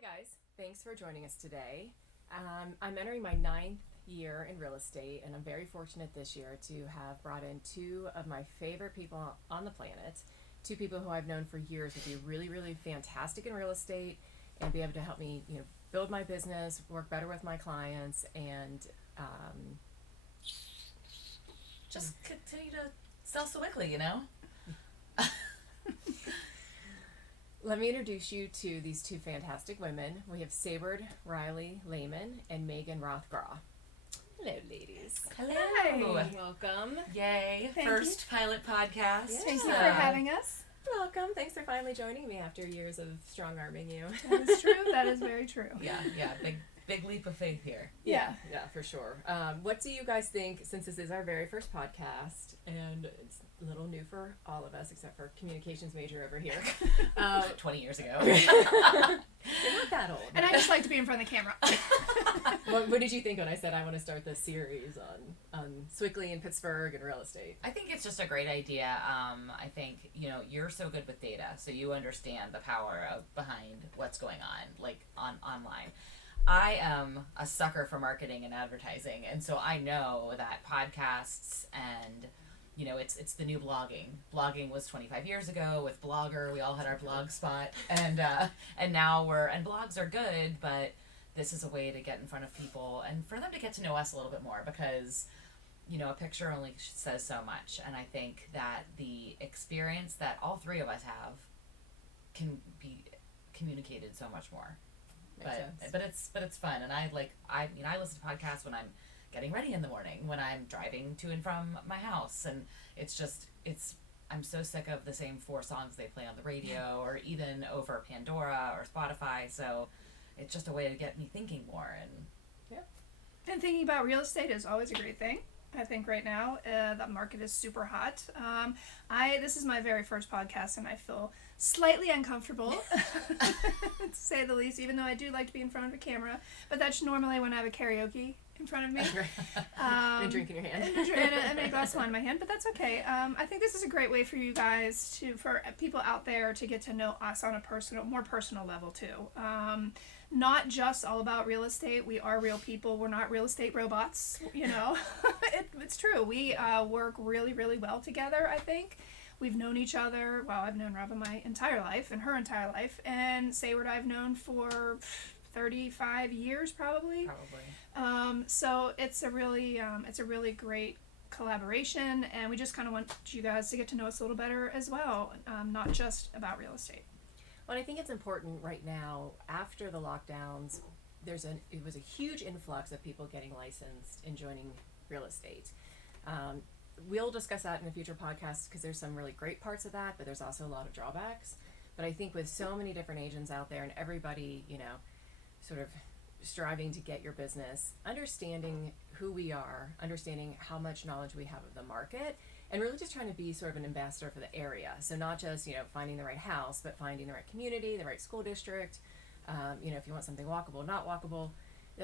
Hi guys, thanks for joining us today. I'm entering my 9th year in real estate, and I'm very fortunate this year to have brought in two of my favorite people on the planet, two people who I've known for years would be really, really fantastic in real estate and be able to help me, build my business, work better with my clients, and just continue to sell Sewickley, let me introduce you to these two fantastic women. We have Sayward Riley Lehman and Megan Rothgraw. Hello, ladies. Hello. Hi. Welcome. Yay. Thank First pilot podcast. Yeah. Thank you for having us. Welcome. Thanks for finally joining me after years of strong-arming you. That is true. That is very true. Yeah. Big leap of faith here. Yeah, for sure. What do you guys think, since this is our very first podcast, and it's a little new for all of us, except for communications major over here. 20 years ago. You're not that old. And I just like to be in front of the camera. What did you think when I said I want to start this series on Sewickley and Pittsburgh and real estate? I think it's just a great idea. I think, you're so good with data, so you understand the power behind what's going on, online. I am a sucker for marketing and advertising, and so I know that podcasts and it's the new blogging. Blogging was 25 years ago with Blogger. We all had our blog spot, and now blogs are good, but this is a way to get in front of people and for them to get to know us a little bit more, because a picture only says so much, and I think that the experience that all three of us have can be communicated so much more. But it's fun, and I listen to podcasts when I'm getting ready in the morning, when I'm driving to and from my house, and I'm so sick of the same 4 songs they play on the radio or even over Pandora or Spotify, so it's just a way to get me thinking more. And thinking about real estate is always a great thing. I think right now the market is super hot. This is my very first podcast, and I feel slightly uncomfortable, to say the least, even though I do like to be in front of a camera. But that's normally when I have a karaoke in front of me. And a drink in your hand. and a glass of wine in my hand, but that's okay. I think this is a great way for you guys for people out there to get to know us on a more personal level too. Not just all about real estate. We are real people. We're not real estate robots. It's true. We work really, really well together, I think. We've known each other. Well, I've known Robyn my entire life and her entire life. And Sayward I've known for 35 years probably. So it's a really great collaboration, and we just kind of want you guys to get to know us a little better as well, not just about real estate. Well, I think it's important right now, after the lockdowns, it was a huge influx of people getting licensed and joining real estate. We'll discuss that in a future podcast, because there's some really great parts of that, but there's also a lot of drawbacks. But I think with so many different agents out there and everybody, sort of striving to get your business, understanding who we are, understanding how much knowledge we have of the market, and really just trying to be sort of an ambassador for the area. So not just, finding the right house, but finding the right community, the right school district. If you want something walkable, not walkable,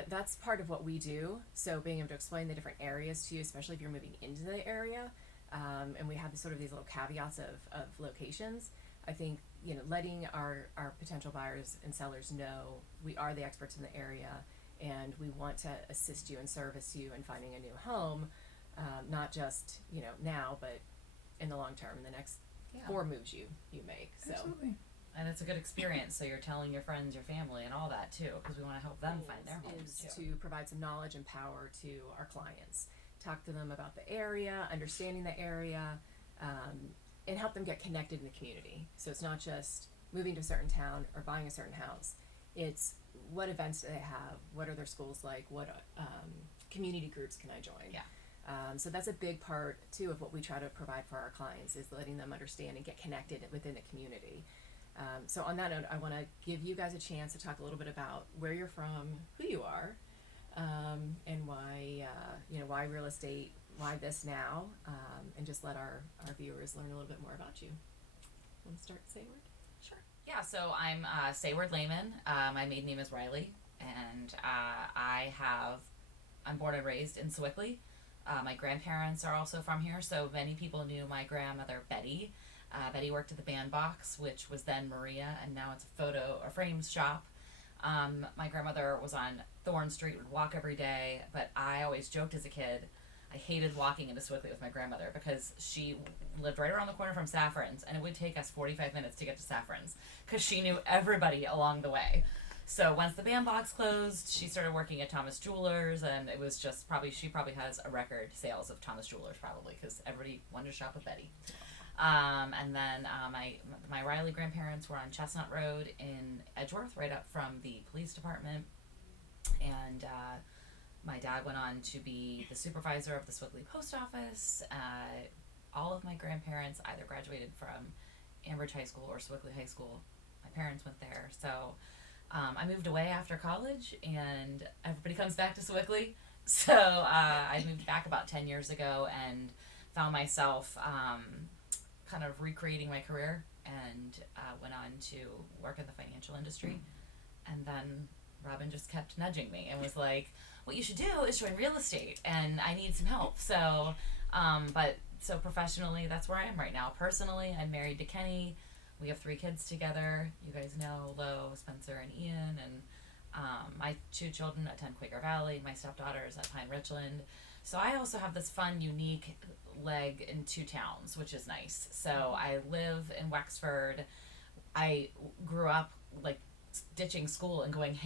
that's part of what we do. So being able to explain the different areas to you, especially if you're moving into the area, and we have these little caveats of locations. I think, letting our potential buyers and sellers know we are the experts in the area, and we want to assist you and service you in finding a new home, not just, now, but in the long term, in the next 4 moves you make. So. Absolutely. And it's a good experience, so you're telling your friends, your family, and all that too, because we want to help them find their homes is too. to provide some knowledge and power to our clients. Talk to them about the area, understanding the area, and help them get connected in the community. So it's not just moving to a certain town or buying a certain house. It's what events do they have, what are their schools like, what community groups can I join? Yeah. So that's a big part too of what we try to provide for our clients, is letting them understand and get connected within the community. So on that note, I want to give you guys a chance to talk a little bit about where you're from, who you are, and why, why real estate, why this now, and just let our viewers learn a little bit more about you. Want to start, Sayward? Sure. Yeah, so I'm Sayward Lehman. My maiden name is Riley, and I'm born and raised in Sewickley. My grandparents are also from here, so many people knew my grandmother, Betty. Betty worked at the Bandbox, which was then Maria, and now it's a frames shop. My grandmother was on Thorn Street, would walk every day, but I always joked as a kid, I hated walking into Sewickley with my grandmother because she lived right around the corner from Saffron's, and it would take us 45 minutes to get to Saffron's because she knew everybody along the way. So once the bandbox closed, she started working at Thomas Jewelers, and it was just she probably has a record sales of Thomas Jewelers probably because everybody wanted to shop with Betty. And then my Riley grandparents were on Chestnut Road in Edgeworth, right up from the police department, and my dad went on to be the supervisor of the Sewickley post office. All of my grandparents either graduated from Ambridge High School or Sewickley High School. My parents went there, so I moved away after college, and everybody comes back to Sewickley. So I moved back about 10 years ago and found myself kind of recreating my career, and went on to work in the financial industry. And then Robyn just kept nudging me and was like, what you should do is join real estate, and I need some help. So, so professionally, that's where I am right now. Personally, I'm married to Kenny. We have 3 kids together. You guys know Lo, Spencer, and Ian. And my 2 children attend Quaker Valley. My stepdaughter is at Pine Richland. So I also have this fun, unique leg in 2 towns, which is nice. So I live in Wexford. I grew up like ditching school and going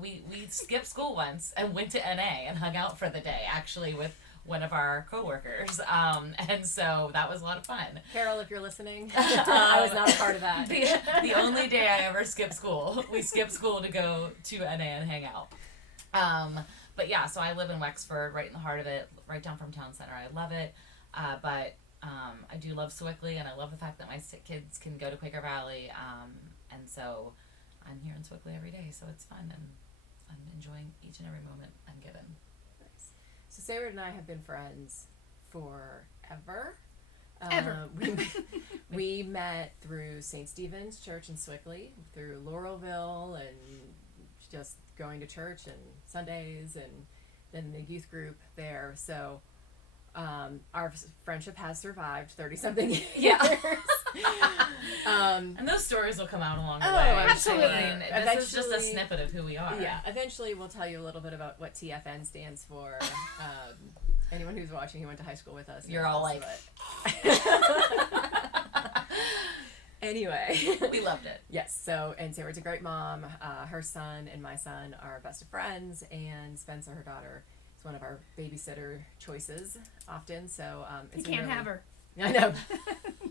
we skipped school once and went to NA and hung out for the day, actually, with one of our coworkers, and so that was a lot of fun. Carol, if you're listening, I was not a part of that. The only day I ever skipped school, we skipped school to go to NA and hang out. But yeah, so I live in Wexford, right in the heart of it, right down from town center. I love it, but I do love Sewickley, and I love the fact that my kids can go to Quaker Valley, and so I'm here in Sewickley every day, so it's fun, and I'm enjoying each and every moment I'm given. Nice. So Sarah and I have been friends forever. Ever. We met through St. Stephen's Church in Sewickley, through Laurelville, and just going to church and Sundays, and then the youth group there. So our friendship has survived 30-something years. Yeah. And those stories will come out along the way. Absolutely. This is just a snippet of who we are. Yeah, eventually we'll tell you a little bit about what TFN stands for. Anyone who's watching who went to high school with us. You're all like... Anyway. We loved it. Yes, and Sarah's a great mom. Her son and my son are best of friends, and Spencer, her daughter, is one of our babysitter choices often, so you can't have her. I know.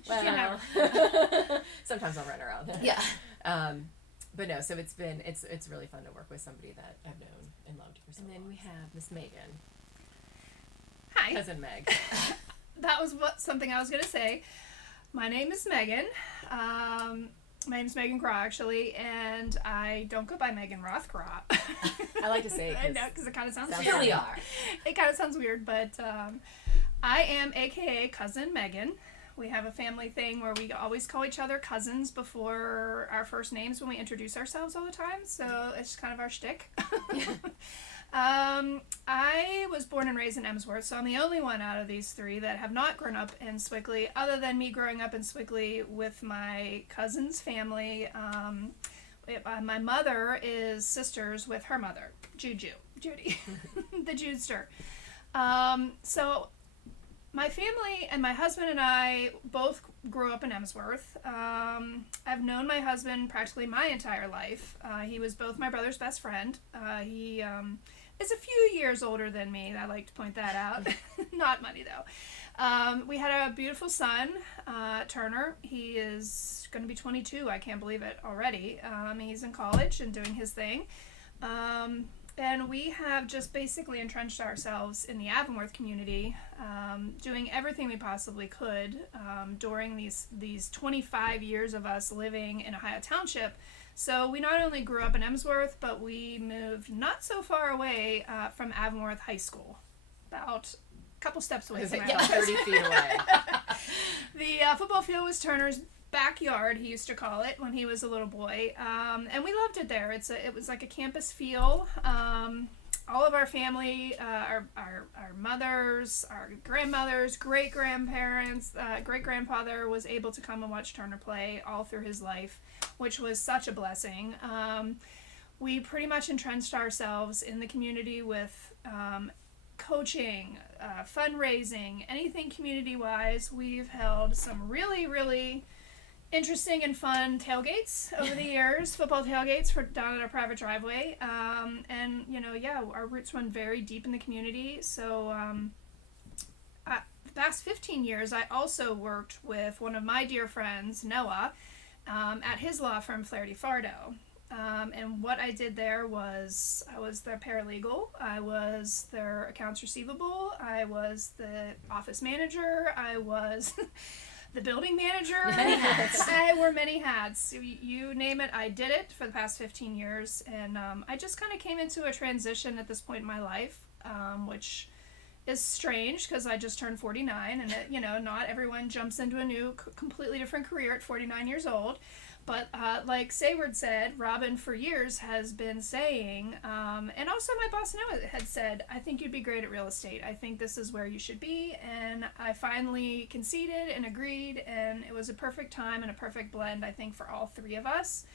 Well, can't have her. Sometimes I'll run around. Yeah. But no, so it's really fun to work with somebody that I've known and loved for so long. And then we have Miss Megan. Hi. Cousin Meg. That was something I was going to say. My name is Megan. My name's Megan Craw, actually, and I don't go by Megan Rothcraw. I like to say it. I know, because it kind of sounds weird. Here we are. It kind of sounds weird, but I am AKA Cousin Megan. We have a family thing where we always call each other cousins before our first names when we introduce ourselves all the time, so it's kind of our shtick. I was born and raised in Emsworth, so I'm the only one out of these 3 that have not grown up in Sewickley, other than me growing up in Sewickley with my cousin's family. My mother is sisters with her mother, Judy, the Judester. So my family and my husband and I both grew up in Emsworth. I've known my husband practically my entire life. He was both my brother's best friend. He is a few years older than me. I like to point that out. Not money, though. We had a beautiful son, Turner. He is going to be 22. I can't believe it already. He's in college and doing his thing. And we have just basically entrenched ourselves in the Avonworth community, doing everything we possibly could during these 25 years of us living in Ohio Township. So we not only grew up in Emsworth, but we moved not so far away from Avonworth High School, about a couple steps away from our house. 30 feet away. The football field was Turner's backyard, he used to call it, when he was a little boy, and we loved it there. It was like a campus feel. All of our family, our mothers, our grandmothers, great grandparents, great grandfather was able to come and watch Turner play all through his life, which was such a blessing. we pretty much entrenched ourselves in the community with coaching, fundraising, anything community-wise. We've held some really, really interesting and fun tailgates over the years, football tailgates down at our private driveway. And, our roots run very deep in the community. So the past 15 years, I also worked with one of my dear friends, Noah, at his law firm, Flaherty Fardo. And what I did there was I was their paralegal, I was their accounts receivable, I was the office manager, I was the building manager. Many hats. I wore many hats. You name it, I did it for the past 15 years. And I just kind of came into a transition at this point in my life, which is strange because I just turned 49, and not everyone jumps into a new, completely different career at 49 years old. But like Sayward said, Robyn for years has been saying, and also my boss Noah had said, I think you'd be great at real estate. I think this is where you should be. And I finally conceded and agreed, and it was a perfect time and a perfect blend, I think, for all three of us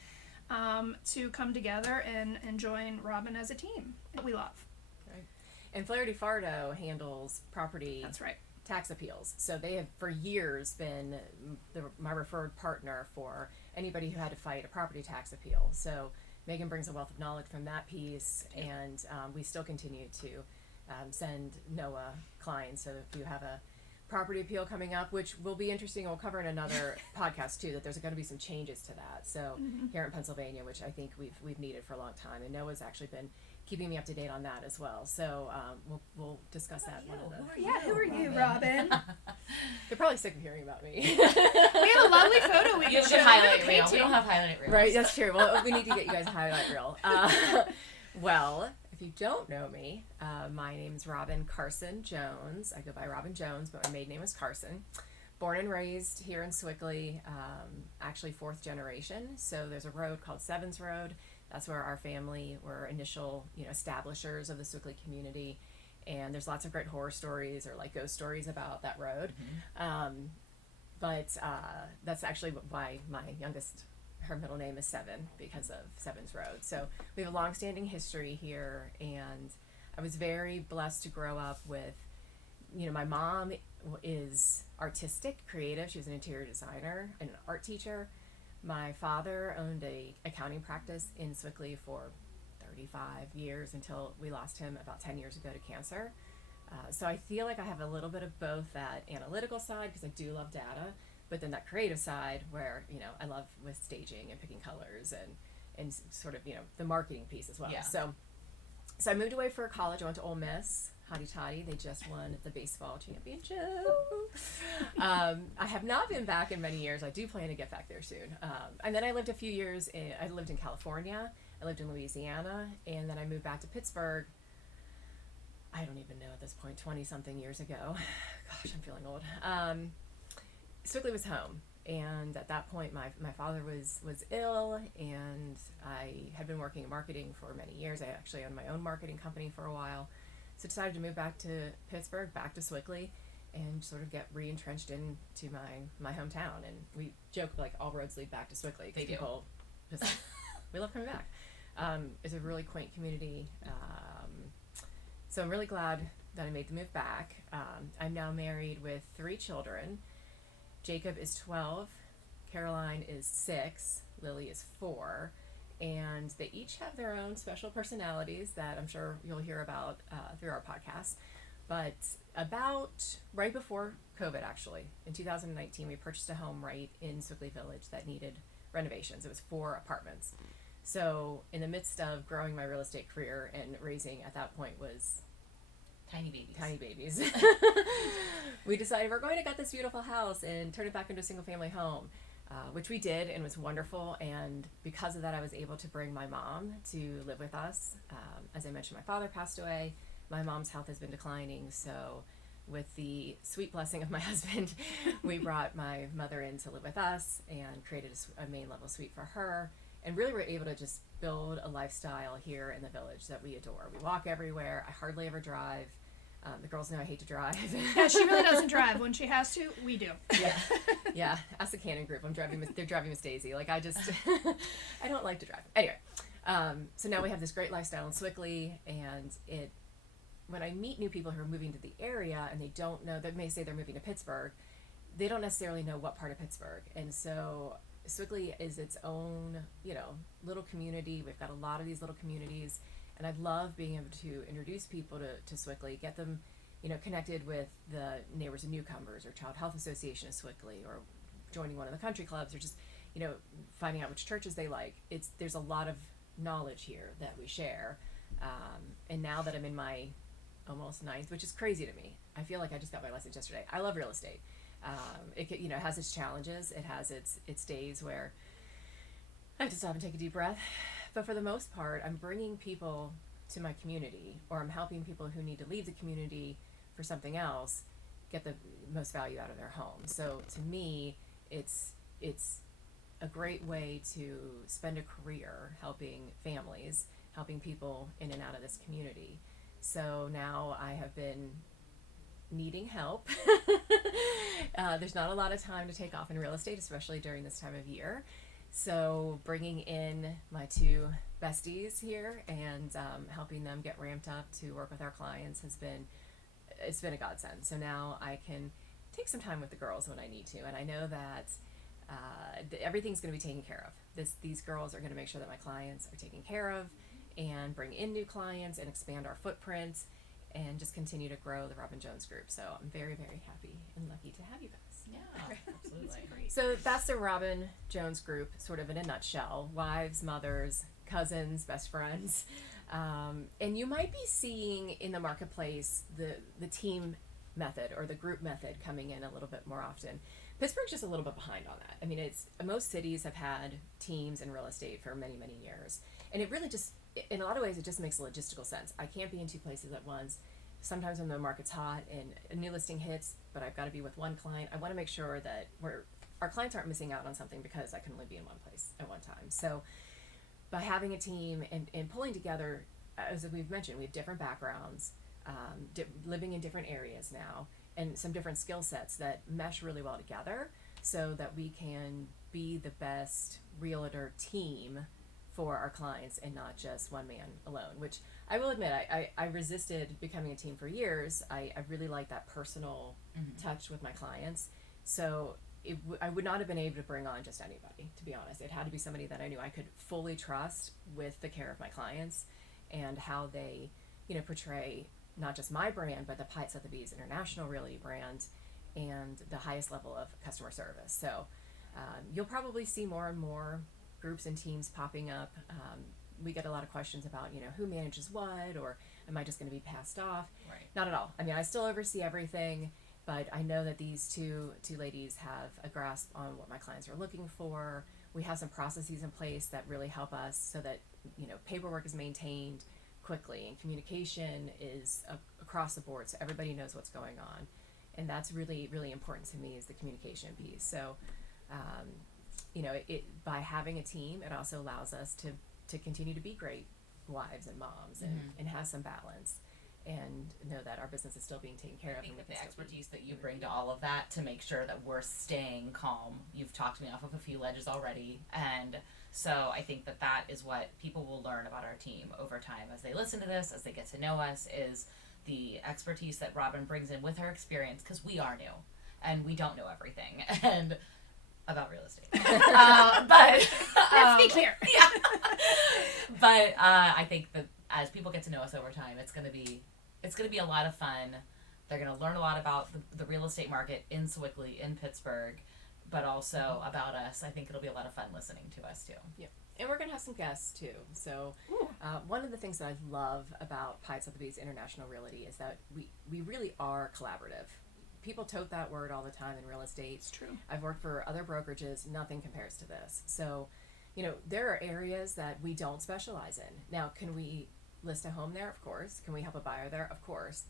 to come together and join Robyn as a team that we love. Right. And Flaherty Fardo handles property. That's right. Tax appeals. So they have for years been my referred partner for anybody who had to fight a property tax appeal. So Megan brings a wealth of knowledge from that piece, and we still continue to send Noah clients. So if you have a property appeal coming up, which will be interesting, we'll cover in another podcast too, that there's going to be some changes to that. So here in Pennsylvania, which I think we've needed for a long time, and Noah's actually been keeping me up to date on that as well. So we'll discuss that. Who are you, Robyn? They're probably sick of hearing about me. We have a lovely photo we You can should show. highlight reel. We don't have highlight reels. Right, that's true. Well, we need to get you guys a highlight reel. Well, if you don't know me, my name's Robyn Carson Jones. I go by Robyn Jones, but my maiden name is Carson. Born and raised here in Sewickley, actually fourth generation. So there's a road called Sevens Road. That's where our family were initial, establishers of the Sewickley community. And there's lots of great horror stories or like ghost stories about that road. But that's actually why my youngest, her middle name is Seven, because of Sevens Road. So we have a long-standing history here, and I was very blessed to grow up with, my mom is artistic, creative. She was an interior designer and an art teacher. My father owned a accounting practice in Sewickley for 35 years until we lost him about 10 years ago to cancer. So I feel like I have a little bit of both that analytical side, because I do love data, but then that creative side where, I love with staging and picking colors and sort of, the marketing piece as well. Yeah. So I moved away for college. I went to Ole Miss. Hotty toddy, they just won the baseball championship. I have not been back in many years. I do plan to get back there soon. And then I lived a few years I lived in California, I lived in Louisiana, and then I moved back to Pittsburgh. I don't even know at this point, 20 something years ago. Gosh, I'm feeling old. Sewickley was home. And at that point, my father was ill, and I had been working in marketing for many years. I actually owned my own marketing company for a while. So decided to move back to Pittsburgh, back to Sewickley, and sort of get re-entrenched into my hometown. And we joke like all roads lead back to Sewickley. They do. People just, we love coming back. It's a really quaint community. So I'm really glad that I made the move back. I'm now married with 3 children. Jacob is 12, Caroline is 6, Lily is 4. And they each have their own special personalities that I'm sure you'll hear about through our podcast. But about right before COVID, actually, in 2019, we purchased a home right in Sewickley Village that needed renovations. It was 4 apartments. So in the midst of growing my real estate career and raising, at that point, was Tiny babies. We decided we're going to gut this beautiful house and turn it back into a single family home. Which we did, and was wonderful, and because of that I was able to bring my mom to live with us. As I mentioned, my father passed away. My mom's health has been declining, so with the sweet blessing of my husband, we brought my mother in to live with us and created a main level suite for her, and really were able to just build a lifestyle here in the village that we adore. We walk everywhere. I hardly ever drive. The girls know I hate to drive. Yeah, she really doesn't drive. When she has to, we do. Yeah. Ask the Cannon Group. They're driving Miss Daisy. Like I don't like to drive. Anyway, So now we have this great lifestyle in Sewickley, and when I meet new people who are moving to the area and they don't know, they may say they're moving to Pittsburgh, they don't necessarily know what part of Pittsburgh. And so Sewickley is its own, little community. We've got a lot of these little communities, and I love being able to introduce people to Sewickley, get them, connected with the Neighbors and Newcomers or Child Health Association of Sewickley, or joining one of the country clubs, or just, finding out which churches they like. There's a lot of knowledge here that we share. And now that I'm in my almost ninth, which is crazy to me, I feel like I just got my license yesterday. I love real estate. It has its challenges. It has its days where I have to stop and take a deep breath. But for the most part, I'm bringing people to my community, or I'm helping people who need to leave the community for something else get the most value out of their home. So to me, it's a great way to spend a career helping families, helping people in and out of this community. So now I have been needing help. There's not a lot of time to take off in real estate, especially during this time of year. So bringing in my two besties here and helping them get ramped up to work with our clients it's been a godsend. So now I can take some time with the girls when I need to, and I know that everything's going to be taken care of. These girls are going to make sure that my clients are taken care of, and bring in new clients and expand our footprint, and just continue to grow the Robyn Jones Group. So I'm very, very happy and lucky to have you guys. Yeah, absolutely. So that's the Robyn Jones Group, sort of in a nutshell: wives, mothers, cousins, best friends. And you might be seeing in the marketplace the team method or the group method coming in a little bit more often. Pittsburgh's just a little bit behind on that. I mean, most cities have had teams in real estate for many, many years. And it really just, in a lot of ways, it just makes logistical sense. I can't be in two places at once. Sometimes when the market's hot and a new listing hits, but I've got to be with one client, I want to make sure that our clients aren't missing out on something because I can only be in one place at one time. So by having a team and pulling together, as we've mentioned, we have different backgrounds, living in different areas now, and some different skill sets that mesh really well together so that we can be the best realtor team for our clients and not just one man alone, which I will admit, I resisted becoming a team for years. I really like that personal touch with my clients. So I would not have been able to bring on just anybody, to be honest. It had to be somebody that I knew I could fully trust with the care of my clients and how they, portray not just my brand, but the Pie at Sotheby's International Realty brand and the highest level of customer service. So you'll probably see more and more groups and teams popping up. We get a lot of questions about, who manages what, or am I just going to be passed off? Right. Not at all. I mean, I still oversee everything, but I know that these two ladies have a grasp on what my clients are looking for. We have some processes in place that really help us so that, paperwork is maintained quickly and communication is across the board, so everybody knows what's going on. And that's really, really important to me, is the communication piece. So, by having a team, it also allows us to continue to be great wives and moms and have some balance and know that our business is still being taken care of. I think that the expertise that you bring to all of that to make sure that we're staying calm. You've talked me off of a few ledges already, and so I think that is what people will learn about our team over time as they listen to this, as they get to know us, is the expertise that Robyn brings in with her experience, because we are new and we don't know everything and about real estate. But let's be clear. Yeah. But I think that as people get to know us over time, it's going to be a lot of fun. They're going to learn a lot about the real estate market in Sewickley, in Pittsburgh, but also about us. I think it'll be a lot of fun listening to us too. Yeah. And we're going to have some guests too. So one of the things that I love about Pie at Sotheby's International Realty is that we really are collaborative. People tote that word all the time in real estate. It's true. I've worked for other brokerages. Nothing compares to this. So, there are areas that we don't specialize in. Now, can we list a home there? Of course. Can we help a buyer there? Of course.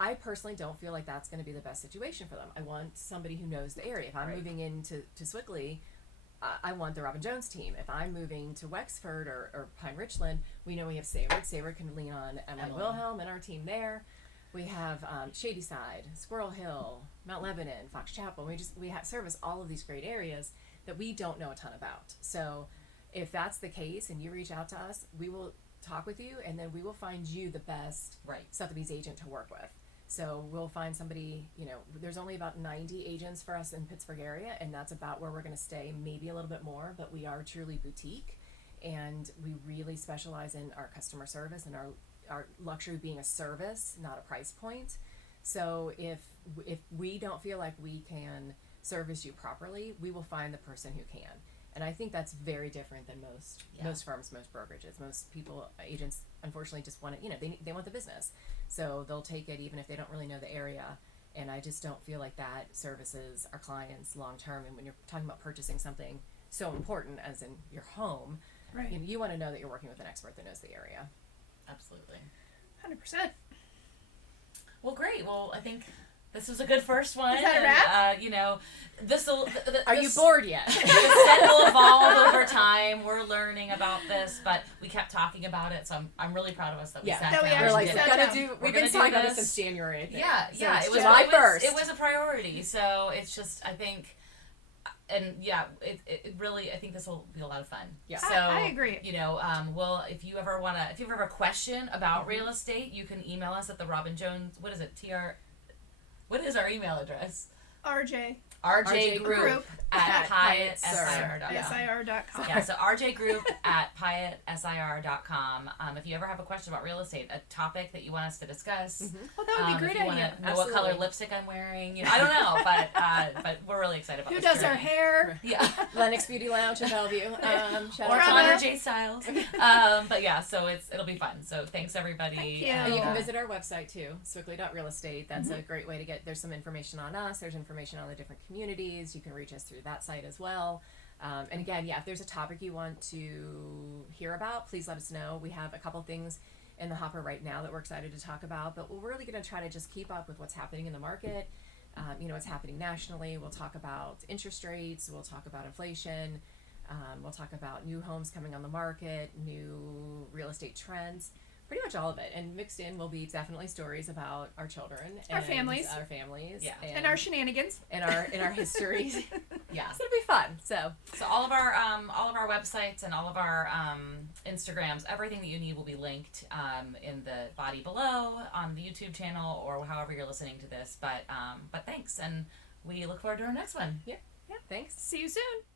I personally don't feel like that's going to be the best situation for them. I want somebody who knows the area. If I'm moving into Sewickley, I want the Robyn Jones team. If I'm moving to Wexford or Pine Richland, we know we have Seward. Seward can lean on Emily Wilhelm and our team there. We have Shadyside, Squirrel Hill, Mount Lebanon, Fox Chapel. We service all of these great areas that we don't know a ton about. So, If that's the case and you reach out to us, we will talk with you, and then we will find you the best Right. Sotheby's agent to work with. So we'll find somebody, there's only about 90 agents for us in Pittsburgh area, and that's about where we're going to stay, maybe a little bit more, but we are truly boutique, and we really specialize in our customer service and our luxury being a service, not a price point. So if we don't feel like we can service you properly, we will find the person who can. And I think that's very different than most firms, most brokerages. Most people, agents, unfortunately, just want it. They want the business, so they'll take it even if they don't really know the area. And I just don't feel like that services our clients long term. And when you're talking about purchasing something so important as in your home, Right. you want to know that you're working with an expert that knows the area. Absolutely. 100%. Well, great. Well, I think this was a good first one. Is that a wrap? And, this will. Are you bored yet? The set will evolve over time. We're learning about this, but we kept talking about it, so I'm really proud of us that we sat That we down. actually We're like, sat gotta down. do. We're We've gonna been do talking about this. this since January. I think. Yeah, So yeah. it's It was July 1st. It was a priority, so it's just I think, and yeah, it really I think this will be a lot of fun. Yeah. So I agree. well, if you ever have a question about real estate, you can email us at the Robyn Jones. What is it? What is our email address? RJ. RJ Group at PyattSir.com. SIR.com. Yeah, so RJ Group at PyattSIR.com. If you ever have a question about real estate, a topic that you want us to discuss, Well, that would be a if great you want idea. to know what color Absolutely. lipstick I'm wearing, I don't know, but we're really excited about Who this does our journey. hair? Yeah. Lennox Beauty Lounge in Bellevue. Shout Or out to Brother. Connor J. Styles. But yeah, so it'll be fun. So thanks everybody. Thank you. And you can Yeah. visit our website too, sewickley.realestate. That's a great way to get, there's some information on us, there's information on the different communities. You can reach us through that site as well. And again, if there's a topic you want to hear about, please let us know. We have a couple things in the hopper right now that we're excited to talk about, but we're really going to try to just keep up with what's happening in the market. What's happening nationally. We'll talk about interest rates, we'll talk about inflation, we'll talk about new homes coming on the market, new real estate trends, pretty much all of it. And mixed in will be definitely stories about our children, Our and families. Yeah. And our shenanigans. and our histories. Yeah. So it'll be fun. So all of our websites and all of our Instagrams, everything that you need will be linked in the body below on the YouTube channel or however you're listening to this. But thanks, and we look forward to our next one. yeah, thanks. See you soon.